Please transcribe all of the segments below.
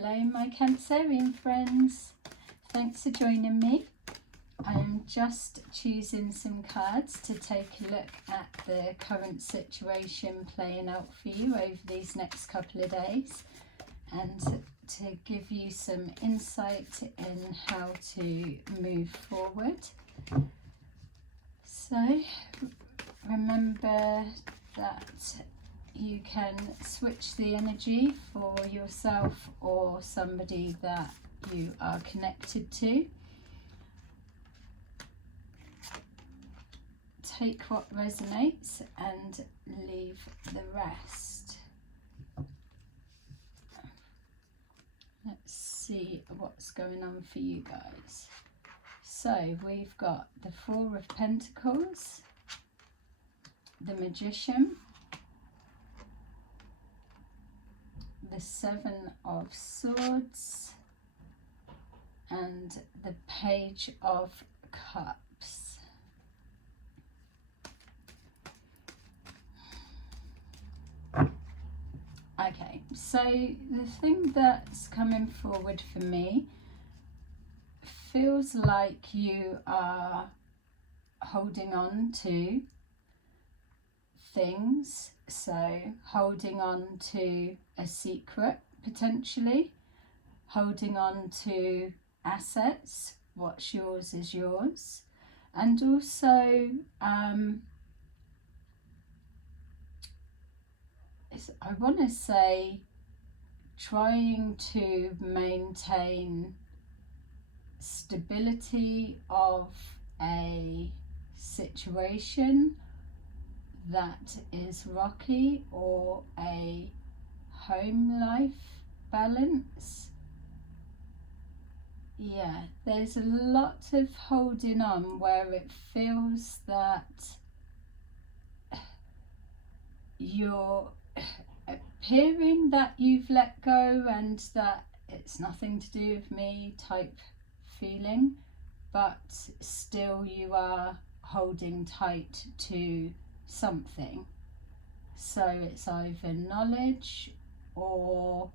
Hello my Cancerian friends, thanks for joining me. I am just choosing some cards to take a look at the current situation playing out for you over these next couple of days, and to give you some insight in how to move forward. So remember that you can switch the energy for yourself or somebody that you are connected to. Take what resonates and leave the rest. Let's see what's going on for you guys. So we've got the Four of Pentacles, the Magician, the Seven of Swords, and the Page of Cups. Okay, so the thing that's coming forward for me feels like you are holding on to things, so holding on to a secret potentially, holding on to assets, what's yours is yours, and also I want to say trying to maintain stability of a situation that is rocky, or a home life balance. Yeah, there's a lot of holding on where it feels that you're appearing that you've let go and that it's nothing to do with me type feeling, but still you are holding tight to something. So it's either knowledge or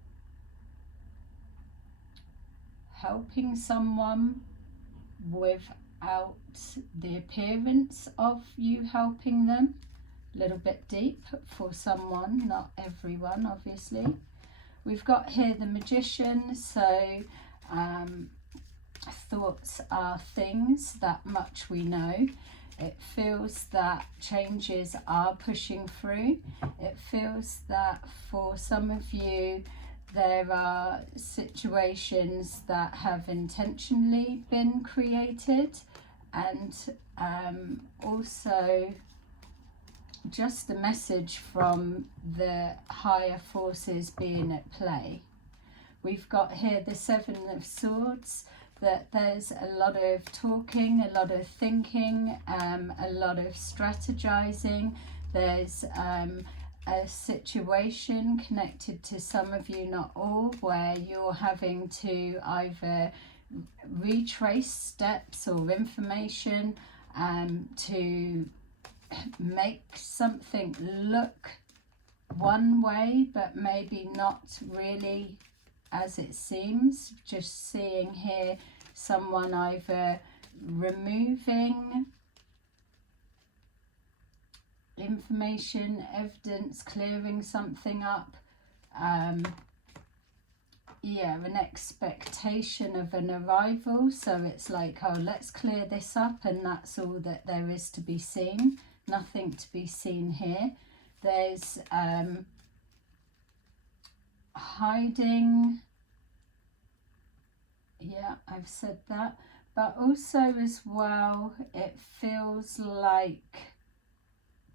helping someone without the appearance of you helping them. A little bit deep for someone, not everyone obviously. We've got here the Magician, so thoughts are things, that much we know. It feels that changes are pushing through. It feels that for some of you there are situations that have intentionally been created, and also just a message from the higher forces being at play. We've got here the Seven of Swords, that there's a lot of talking, a lot of thinking, a lot of strategizing. There's a situation connected to some of you, not all, where you're having to either retrace steps or information to make something look one way but maybe not really as it seems. Just seeing here someone either removing information, evidence, clearing something up, yeah, an expectation of an arrival. So it's like, oh, let's clear this up, and that's all that there is to be seen. Nothing to be seen here. There's hiding, yeah, I've said that, but also as well it feels like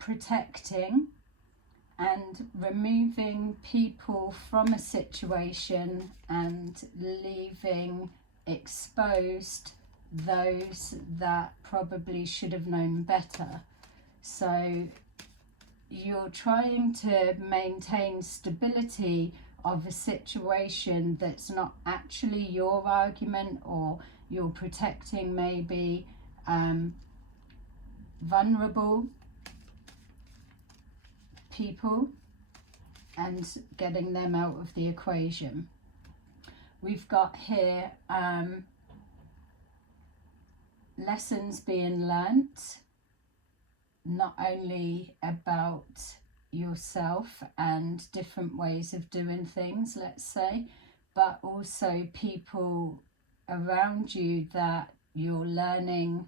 protecting and removing people from a situation and leaving exposed those that probably should have known better. So you're trying to maintain stability of a situation that's not actually your argument, or you're protecting maybe vulnerable people and getting them out of the equation. We've got here lessons being learnt, not only about yourself and different ways of doing things, let's say, but also people around you that you're learning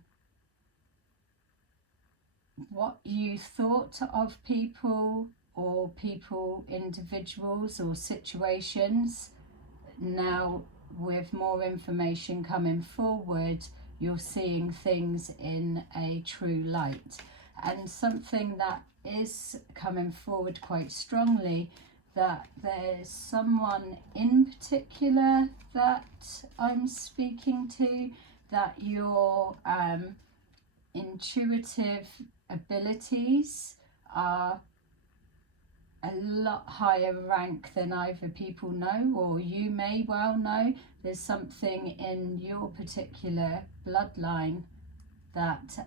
what you thought of people, or people, individuals or situations. Now, with more information coming forward, you're seeing things in a true light. And something that is coming forward quite strongly, that there's someone in particular that I'm speaking to, that your intuitive abilities are a lot higher rank than either people know or you may well know. There's something in your particular bloodline that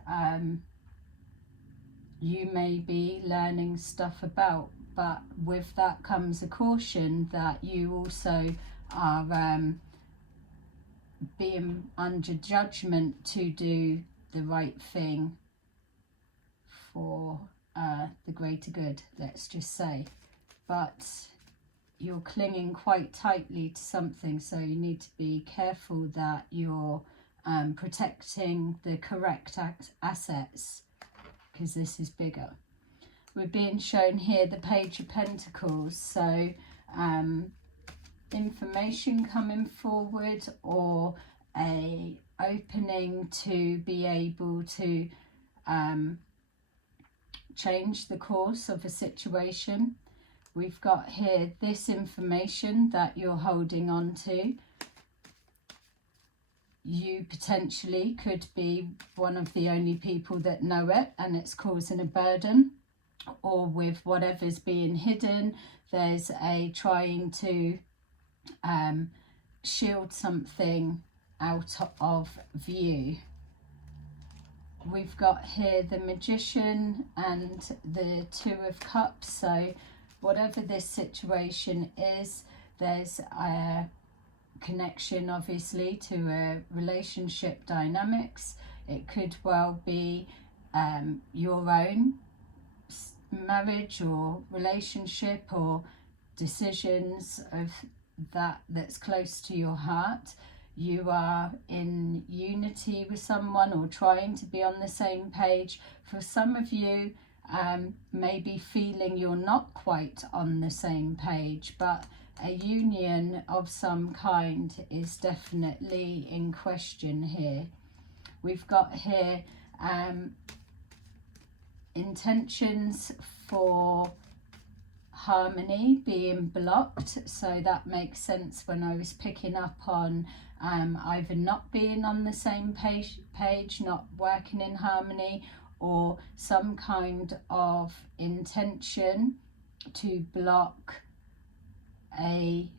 you may be learning stuff about, but with that comes a caution that you also are being under judgment to do the right thing for the greater good, let's just say. But you're clinging quite tightly to something, so you need to be careful that you're protecting the correct assets, because this is bigger. We're being shown here the Page of Pentacles, so information coming forward, or a opening to be able to change the course of a situation. We've got here this information that you're holding on to. You potentially could be one of the only people that know it, and it's causing a burden. Or with whatever's being hidden, there's a trying to shield something out of view. We've got here the Magician and the Two of Cups. So whatever this situation is, there's a connection obviously to a relationship dynamics. It could well be your own marriage or relationship, or decisions of that's close to your heart. You are in unity with someone or trying to be on the same page. For some of you, maybe feeling you're not quite on the same page, but a union of some kind is definitely in question here. We've got here intentions for harmony being blocked, so that makes sense when I was picking up on either not being on the same page, not working in harmony, or some kind of intention to block a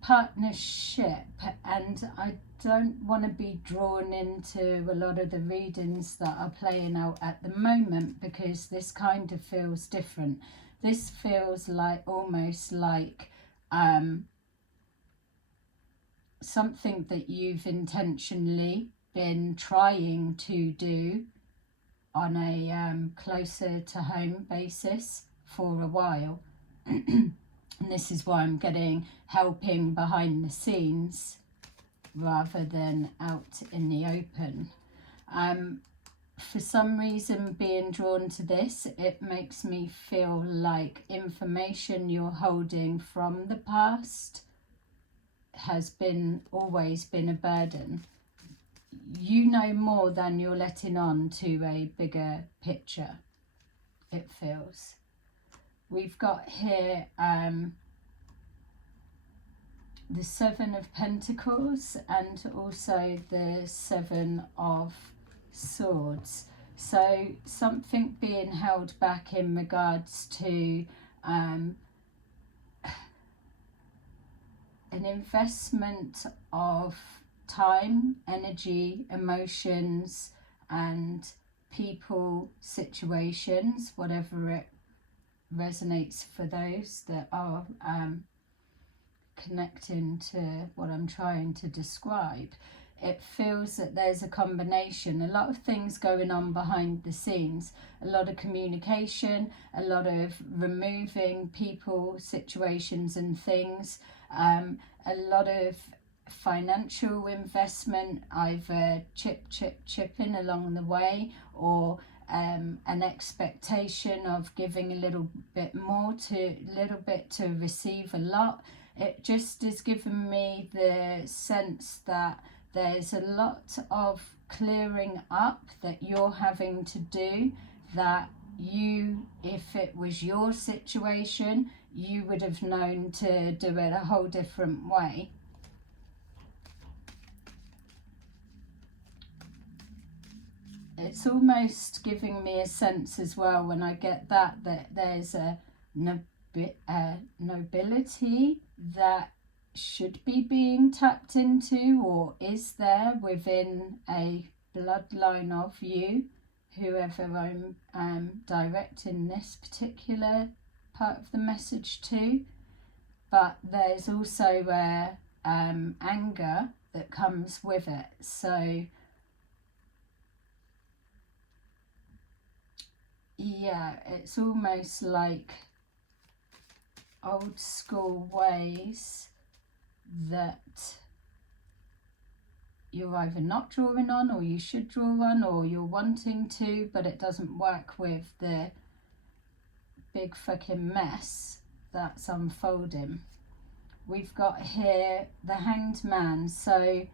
partnership. And I don't want to be drawn into a lot of the readings that are playing out at the moment, because this kind of feels different. This feels like almost like something that you've intentionally been trying to do on a closer to home basis for a while. And this is why I'm getting helping behind the scenes rather than out in the open. For some reason, being drawn to this, it makes me feel like information you're holding from the past has always been a burden. You know more than you're letting on to a bigger picture, it feels. We've got here the Seven of Pentacles and also the Seven of Swords. So something being held back in regards to an investment of time, energy, emotions and people, situations, whatever it resonates for those that are connecting to what I'm trying to describe. It feels that there's a combination, a lot of things going on behind the scenes, a lot of communication, a lot of removing people, situations and things, a lot of financial investment, either chipping along the way, or an expectation of giving a little bit more to receive a lot. It just is giving me the sense that there's a lot of clearing up that you're having to do, that you, if it was your situation, you would have known to do it a whole different way. It's almost giving me a sense as well, when I get that there's a nobility that should be being tapped into, or is there within a bloodline of you, whoever I'm directing this particular part of the message to. But there's also anger that comes with it. So yeah, it's almost like old school ways that you're either not drawing on, or you should draw on, or you're wanting to, but it doesn't work with the big fucking mess that's unfolding. We've got here the Hanged Man. So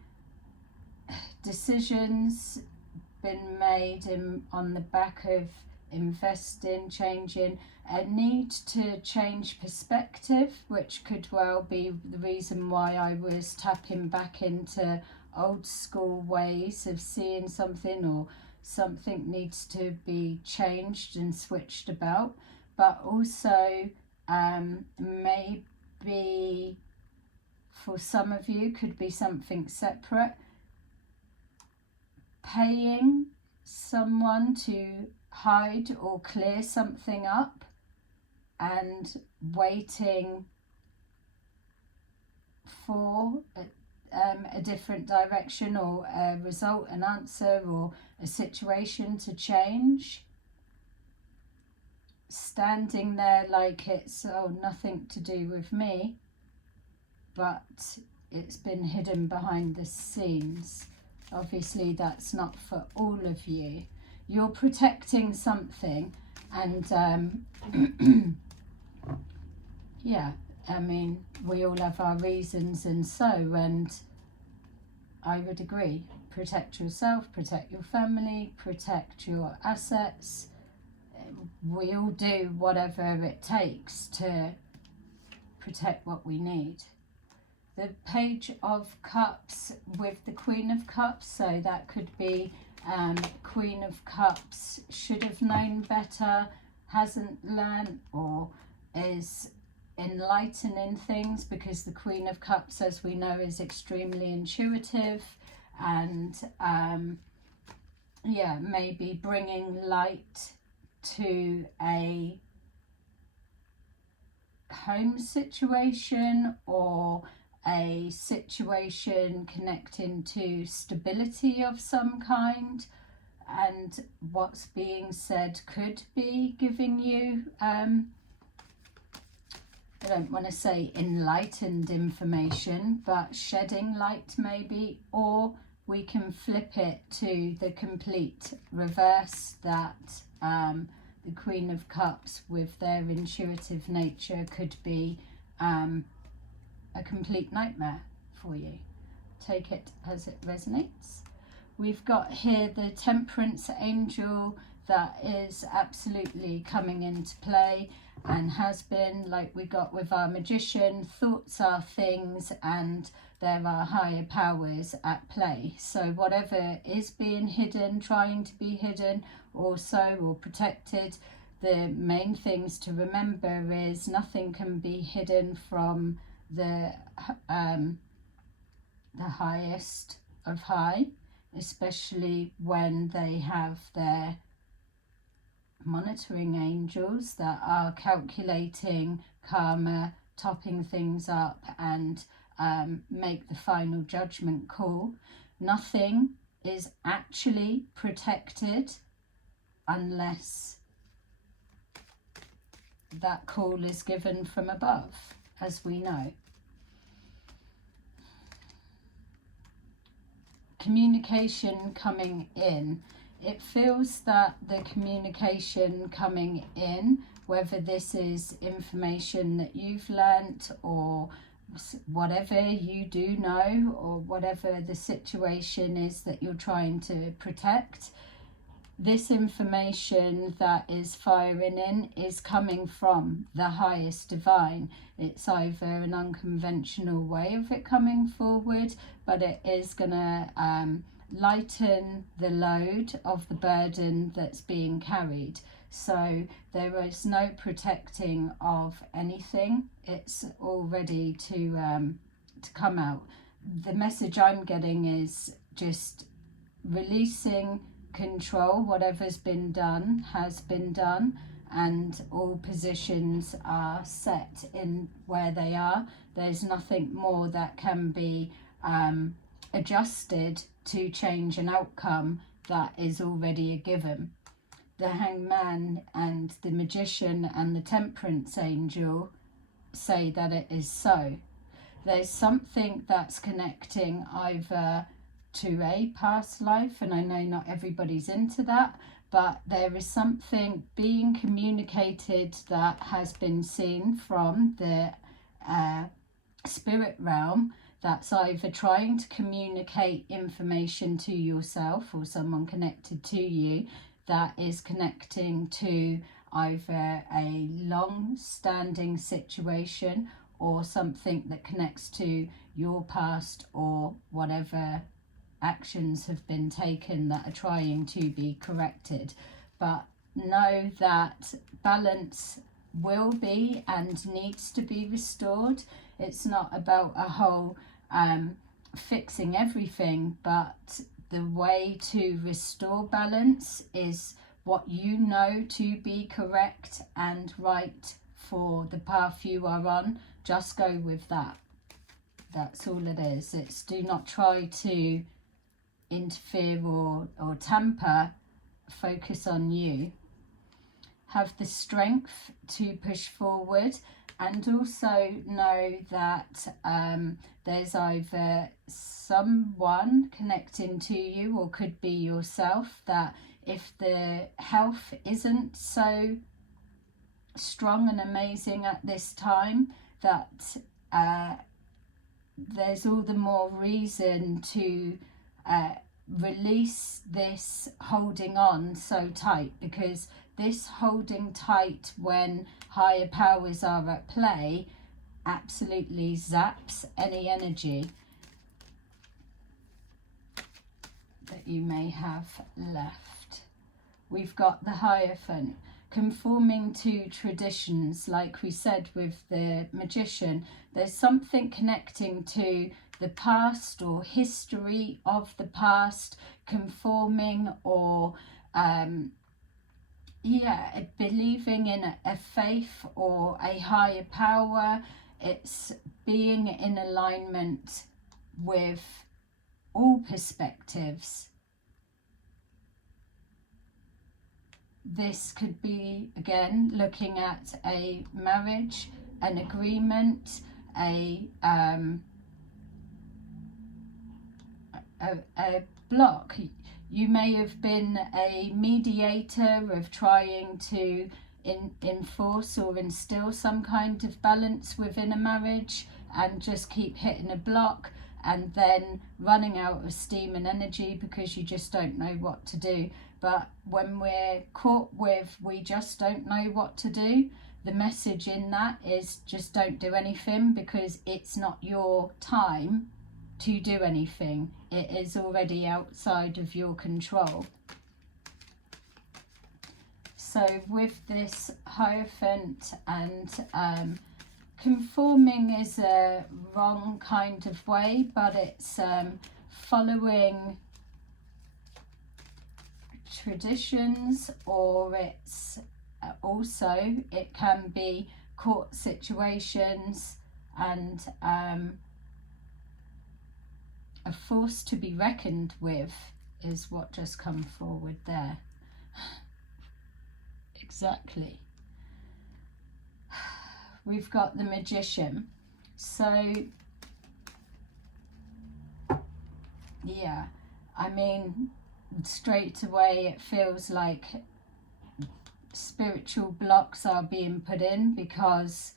decisions been made on the back of investing, changing, a need to change perspective, which could well be the reason why I was tapping back into old school ways of seeing something, or something needs to be changed and switched about. But also maybe for some of you could be something separate, paying someone to hide or clear something up, and waiting for a different direction, or a result, an answer, or a situation to change. Standing there like it's nothing to do with me, but it's been hidden behind the scenes. Obviously that's not for all of you. You're protecting something, and yeah, I mean, we all have our reasons, and I would agree, protect yourself, protect your family, protect your assets. We all do whatever it takes to protect what we need. The Page of Cups with the Queen of Cups, so that could be Queen of Cups should have known better, hasn't learned, or is enlightening things, because the Queen of Cups, as we know, is extremely intuitive, and yeah, maybe bringing light to a home situation, or a situation connecting to stability of some kind, and what's being said could be giving you I don't want to say enlightened information, but shedding light maybe. Or we can flip it to the complete reverse, that the Queen of Cups with their intuitive nature could be a complete nightmare for you. Take it as it resonates. We've got here the Temperance Angel that is absolutely coming into play, and has been, like we got with our Magician. Thoughts are things, and there are higher powers at play. So whatever is being hidden, trying to be hidden or protected, the main things to remember is nothing can be hidden from the highest of high, especially when they have their monitoring angels that are calculating karma, topping things up, and make the final judgment call. Nothing is actually protected unless that call is given from above, as we know. Communication coming in. It feels that the communication coming in, whether this is information that you've learnt or whatever you do know, or whatever the situation is that you're trying to protect, this information that is firing in is coming from the highest divine. It's either an unconventional way of it coming forward, but it is going to lighten the load of the burden that's being carried. So there is no protecting of anything. It's all ready to come out. The message I'm getting is just releasing control. Whatever's been done has been done, and all positions are set in where they are. There's nothing more that can be adjusted to change an outcome that is already a given. The Hangman and the Magician and the Temperance Angel say that it is so. There's something that's connecting either to a past life, and I know not everybody's into that, but there is something being communicated that has been seen from the spirit realm that's either trying to communicate information to yourself or someone connected to you, that is connecting to either a long-standing situation or something that connects to your past, or whatever actions have been taken that are trying to be corrected. But know that balance will be and needs to be restored. It's not about a whole fixing everything, but the way to restore balance is what you know to be correct and right for the path you are on. Just go with that. That's all it is. It's do not try to interfere or tamper. Focus on you. Have the strength to push forward, and also know that there's either someone connecting to you, or could be yourself, that if the health isn't so strong and amazing at this time, that there's all the more reason to release this holding on so tight, because this holding tight when higher powers are at play absolutely zaps any energy that you may have left. We've got the Hierophant, conforming to traditions. Like we said with the Magician, there's something connecting to the past or history of the past, conforming, or believing in a faith or a higher power. It's being in alignment with all perspectives. This could be, again, looking at a marriage, an agreement, a block. You may have been a mediator of trying to enforce or instill some kind of balance within a marriage, and just keep hitting a block and then running out of steam and energy because you just don't know what to do. But when we're caught with we just don't know what to do, the message in that is just don't do anything, because it's not your time to do anything. It is already outside of your control. So with this Hierophant, and conforming is a wrong kind of way, but it's following traditions, or it's also, it can be court situations and a force to be reckoned with is what just come forward there. Exactly. We've got the Magician. So yeah, I mean, straight away it feels like spiritual blocks are being put in because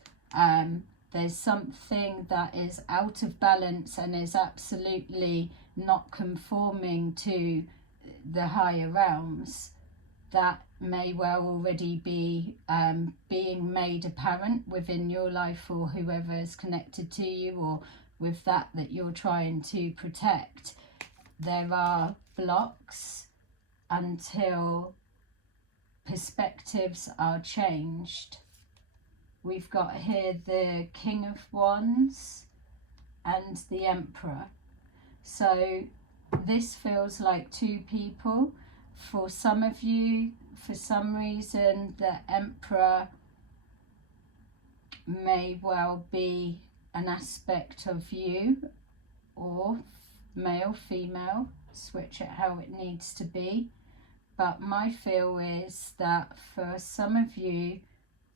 there's something that is out of balance and is absolutely not conforming to the higher realms. That may well already be being made apparent within your life, or whoever is connected to you, or with that you're trying to protect. There are blocks until perspectives are changed. We've got here the King of Wands and the Emperor. So this feels like two people. For some of you, for some reason, the Emperor may well be an aspect of you, or male, female, switch it how it needs to be. But my feel is that for some of you,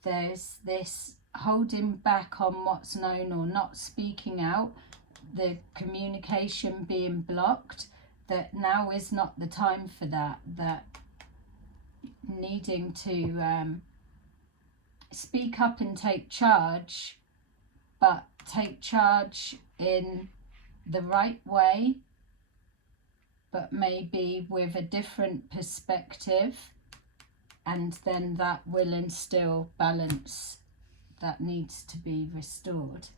there's this holding back on what's known, or not speaking out, the communication being blocked, that now is not the time for that, that needing to speak up and take charge, but take charge in the right way, but maybe with a different perspective, and then that will instill balance that needs to be restored.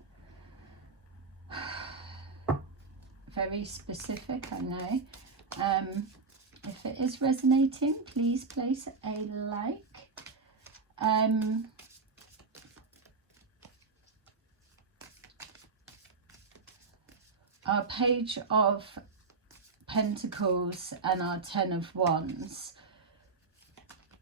Very specific, I know. If it is resonating, please place a like. Our Page of Pentacles and our Ten of Wands.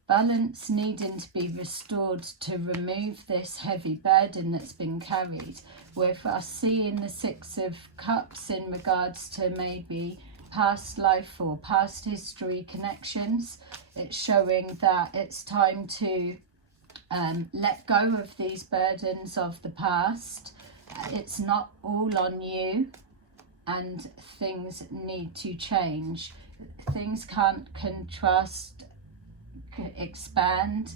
Balance needing to be restored to remove this heavy burden that's been carried. With us seeing the Six of Cups in regards to maybe past life or past history connections, it's showing that it's time to let go of these burdens of the past. It's not all on you, and things need to change. Things can't contrast, expand,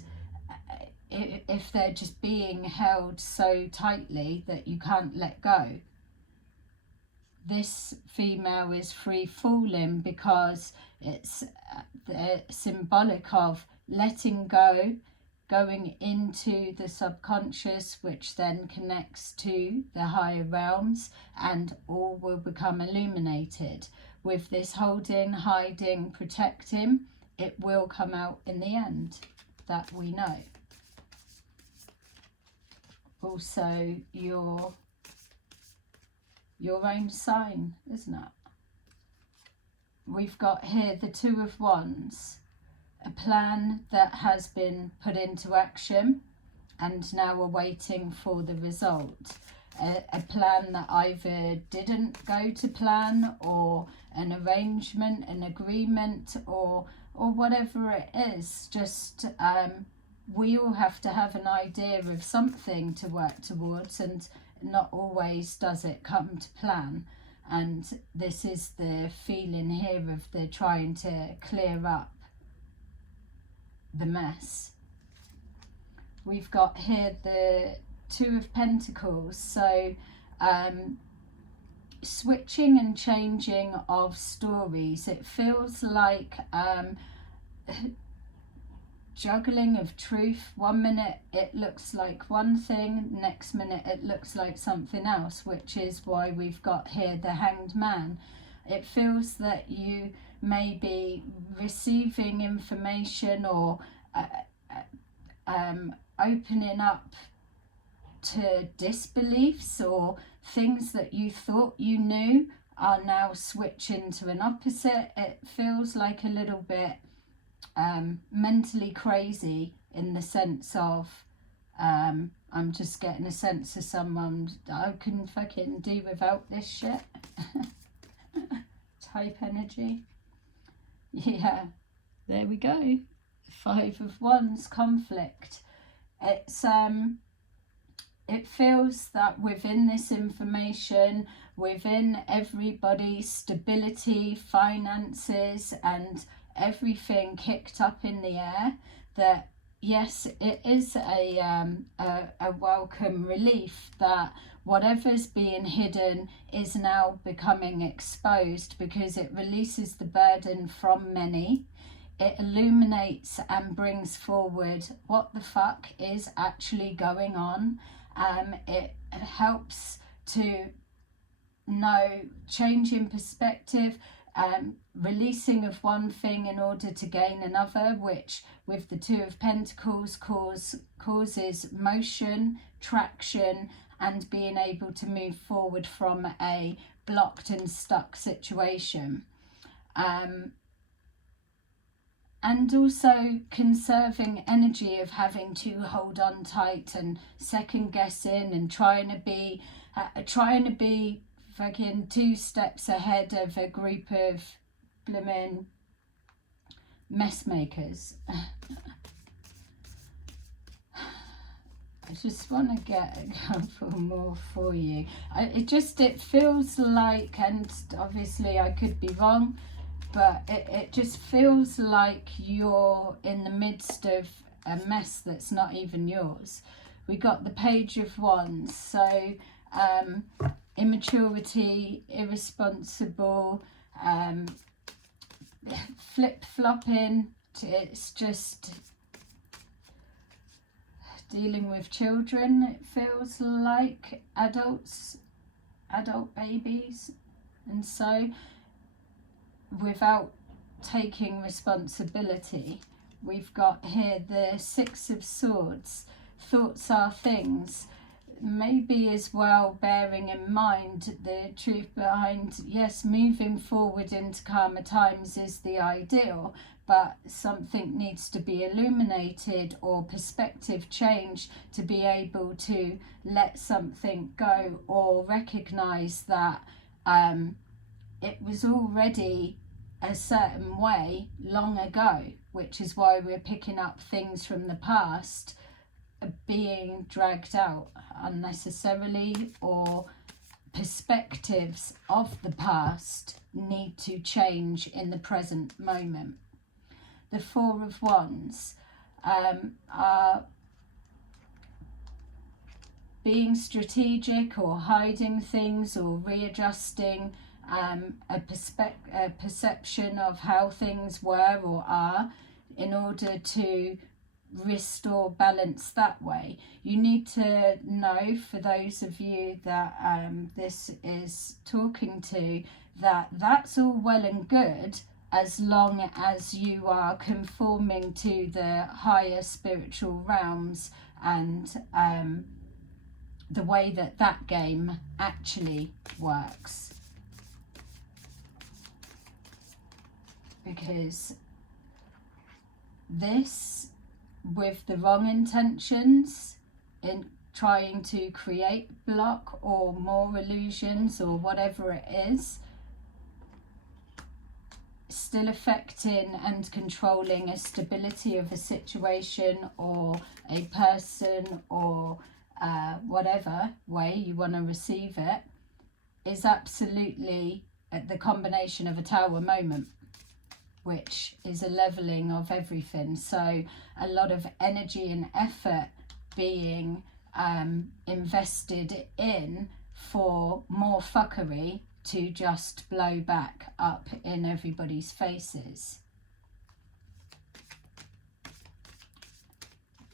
if they're just being held so tightly that you can't let go. This female is free falling because it's symbolic of letting go, going into the subconscious, which then connects to the higher realms, and all will become illuminated. With this holding, hiding, protecting, it will come out in the end, that we know. Also, your own sign, isn't it? We've got here the Two of Wands, a plan that has been put into action and now we're waiting for the result. A plan that either didn't go to plan, or an arrangement, an agreement, or whatever it is. Just we all have to have an idea of something to work towards, and not always does it come to plan. And this is the feeling here of the trying to clear up the mess. We've got here the Two of Pentacles. So switching and changing of stories. It feels like juggling of truth. 1 minute it looks like one thing, next minute it looks like something else, which is why we've got here the Hanged Man. It feels that you may be receiving information, or opening up to disbeliefs, or things that you thought you knew are now switching to an opposite. It feels like a little bit mentally crazy, in the sense of I'm just getting a sense of someone I can fucking do without this shit type energy. Yeah, there we go. 5 of Wands, conflict. It's it feels that within this information, within everybody's stability, finances, and everything kicked up in the air, that yes, it is a welcome relief that whatever's being hidden is now becoming exposed, because it releases the burden from many. It illuminates and brings forward what the fuck is actually going on. It helps to know change in perspective, releasing of one thing in order to gain another, which with the 2 of Pentacles causes motion, traction, and being able to move forward from a blocked and stuck situation. And also conserving energy of having to hold on tight and second guessing and trying to be fucking 2 steps ahead of a group of blimmin' mess makers. I just want to get a couple more for you. It feels like, and obviously I could be wrong, but it just feels like you're in the midst of a mess that's not even yours. We got the Page of Wands, so immaturity, irresponsible, flip-flopping. It's just dealing with children, it feels like, adult babies, and so without taking responsibility. We've got here the 6 of Swords. Thoughts are things. Maybe as well bearing in mind the truth behind, yes, moving forward into calmer times is the ideal, but something needs to be illuminated or perspective change to be able to let something go, or recognize that it was already a certain way long ago, which is why we're picking up things from the past being dragged out unnecessarily, or perspectives of the past need to change in the present moment. The 4 of Wands are being strategic or hiding things or readjusting a perception of how things were or are in order to restore balance that way. You need to know, for those of you that this is talking to, that that's all well and good as long as you are conforming to the higher spiritual realms and the way that that game actually works. Because this, with the wrong intentions in trying to create block or more illusions or whatever it is, still affecting and controlling a stability of a situation or a person, or whatever way you want to receive it, is absolutely the combination of a Tower moment, which is a leveling of everything. So a lot of energy and effort being invested in for more fuckery to just blow back up in everybody's faces.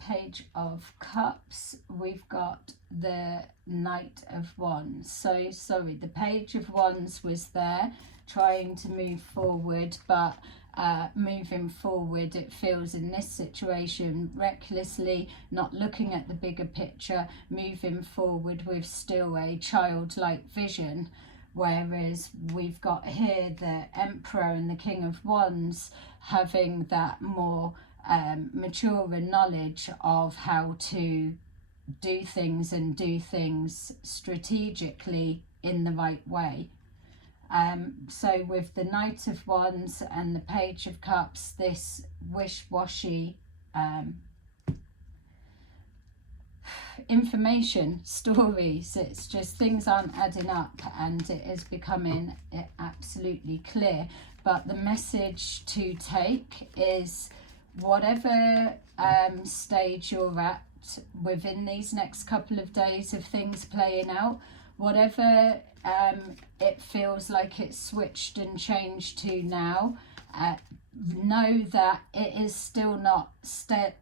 Page of Cups, we've got the Knight of Wands. So sorry, the Page of Wands was there trying to move forward, but moving forward, it feels in this situation recklessly, not looking at the bigger picture, moving forward with still a childlike vision, whereas we've got here the Emperor and the King of Wands having that more mature knowledge of how to do things and do things strategically in the right way. So with the Knight of Wands and the Page of Cups, this wish-washy information, stories, it's just things aren't adding up and it is becoming absolutely clear. But the message to take is whatever stage you're at within these next couple of days of things playing out, whatever it feels like it's switched and changed to now, know that it is still not static.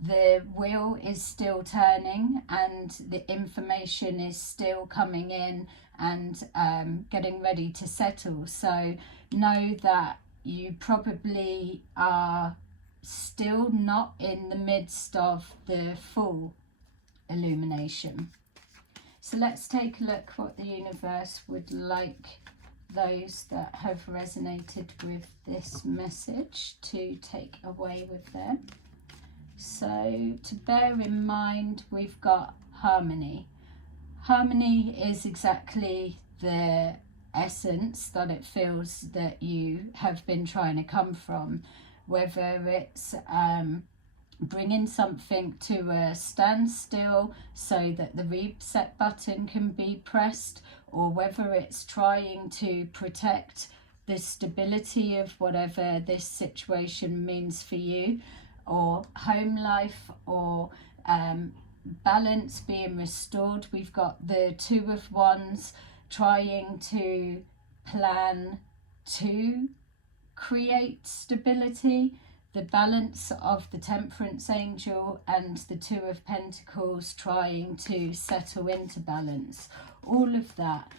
The wheel is still turning and the information is still coming in and getting ready to settle. So know that you probably are still not in the midst of the full illumination. So let's take a look what the universe would like those that have resonated with this message to take away with them. So to bear in mind, we've got harmony. Harmony is exactly the essence that it feels that you have been trying to come from, whether it's bringing something to a standstill so that the reset button can be pressed, or whether it's trying to protect the stability of whatever this situation means for you, or home life, or balance being restored. We've got the Two of Wands trying to plan to create stability, the balance of the Temperance Angel, and the Two of Pentacles trying to settle into balance. All of that.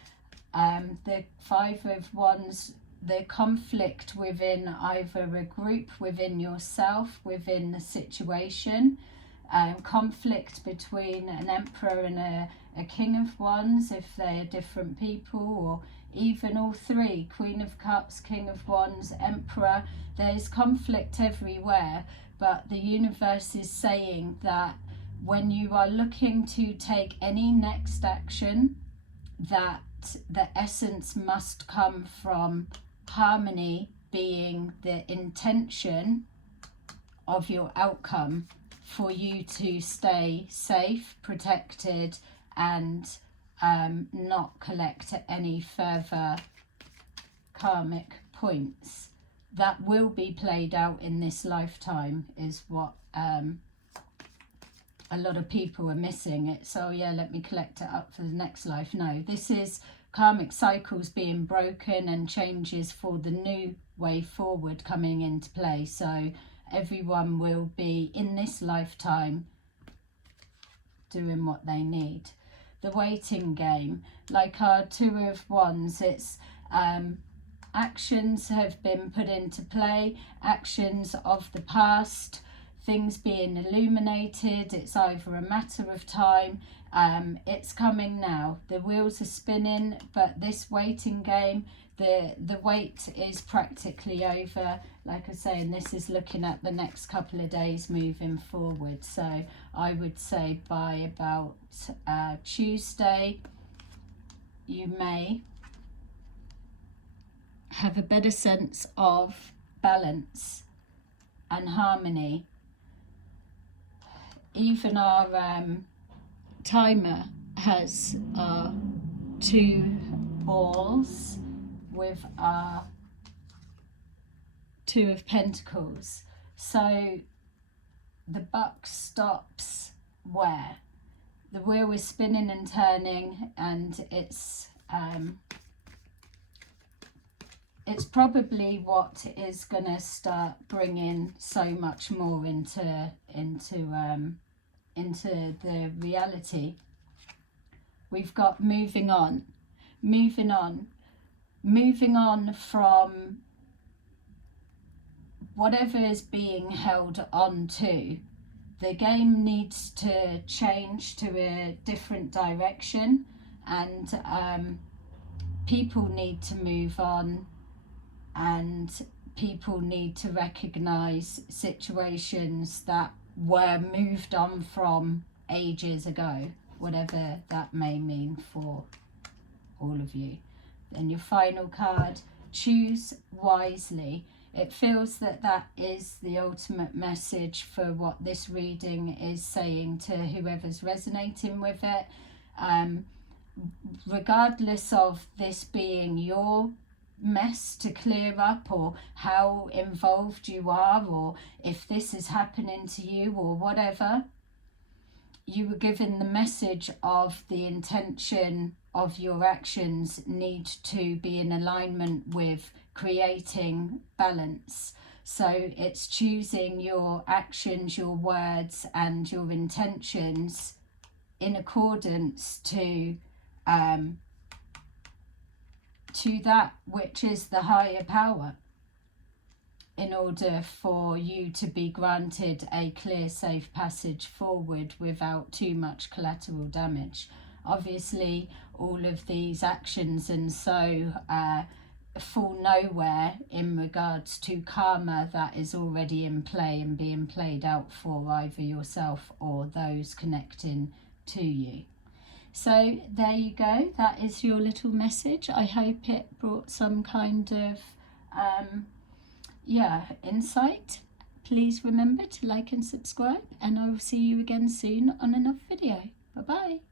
The Five of Wands, the conflict within either a group, within yourself, within the situation. Conflict between an Emperor and a King of Wands, if they're different people, or even all three, Queen of Cups, King of Wands, Emperor. There's conflict everywhere, but the universe is saying that when you are looking to take any next action, that the essence must come from harmony being the intention of your outcome, for you to stay safe, protected, and not collect any further karmic points. That will be played out in this lifetime, is what a lot of people are missing. It's, oh yeah, let me collect it up for the next life. No, this is karmic cycles being broken and changes for the new way forward coming into play. So everyone will be in this lifetime doing what they need. The waiting game, like our Two of Wands, it's actions have been put into play, actions of the past, things being illuminated. It's either a matter of time, it's coming now. The wheels are spinning, but this waiting game, the wait is practically over. Like I say, and this is looking at the next couple of days moving forward. So I would say by about Tuesday, you may have a better sense of balance and harmony. Even our timer has our two balls with our Two of Pentacles. So the buck stops where? The wheel is spinning and turning, and it's probably what is going to start bringing so much more into the reality. We've got moving on from whatever is being held on to. The game needs to change to a different direction. and people need to move on, and people need to recognize situations that were moved on from ages ago, whatever that may mean for all of you. Then your final card, choose wisely. It feels that that is the ultimate message for what this reading is saying to whoever's resonating with it. Regardless of this being your mess to clear up, or how involved you are, or if this is happening to you or whatever, you were given the message of the intention of your actions need to be in alignment with creating balance. So it's choosing your actions, your words and your intentions in accordance to that which is the higher power, in order for you to be granted a clear, safe passage forward without too much collateral damage. Obviously, all of these actions and so fall nowhere in regards to karma that is already in play and being played out for either yourself or those connecting to you. So there you go, that is your little message. I hope it brought some kind of insight. Please remember to like and subscribe, and I will see you again soon on another video. Bye bye.